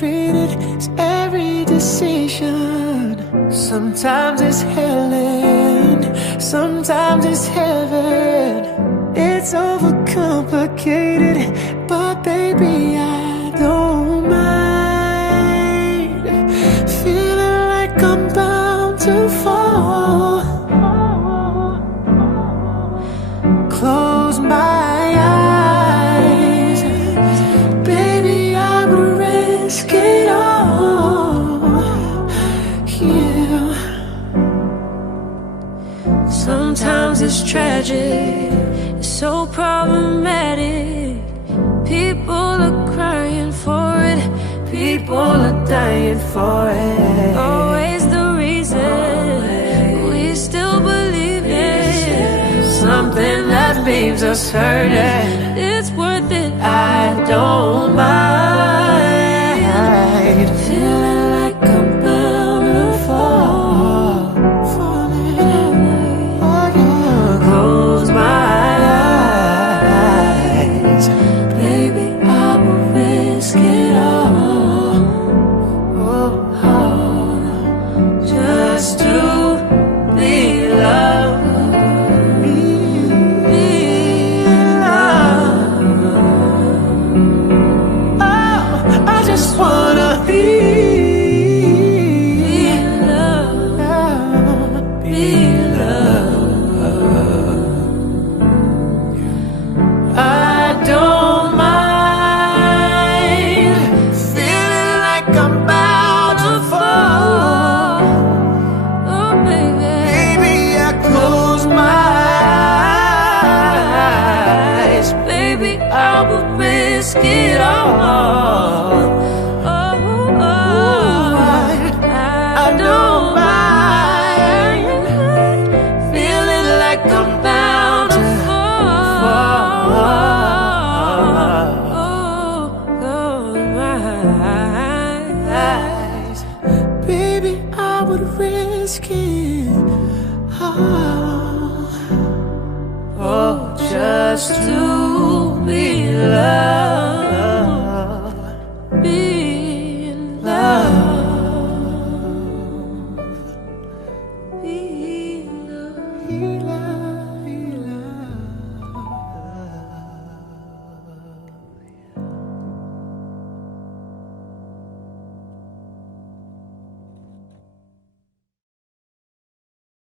treated as every decision. Sometimes it's hell and sometimes it's heaven. It's overcomplicated, but baby, I don't mind feeling like I'm bound to fall. Close my eyes, baby, I would risk it all. Yeah. Sometimes it's tragic, it's so problematic. People are crying for it, people are dying for it. Always the reason we still believe it. Something that leaves us hurting, it's worth it. I don't mind feeling like I'm bound to fall. Falling. Oh yeah. Close my eyes, baby, I will risk it all. Oh, oh. Just to be loved. Wanna be loved, be loved. I don't mind feeling like I'm bound to fall. Oh baby, baby, I close my eyes, baby, I will risk it all. Just to be loved, be in love, be loved.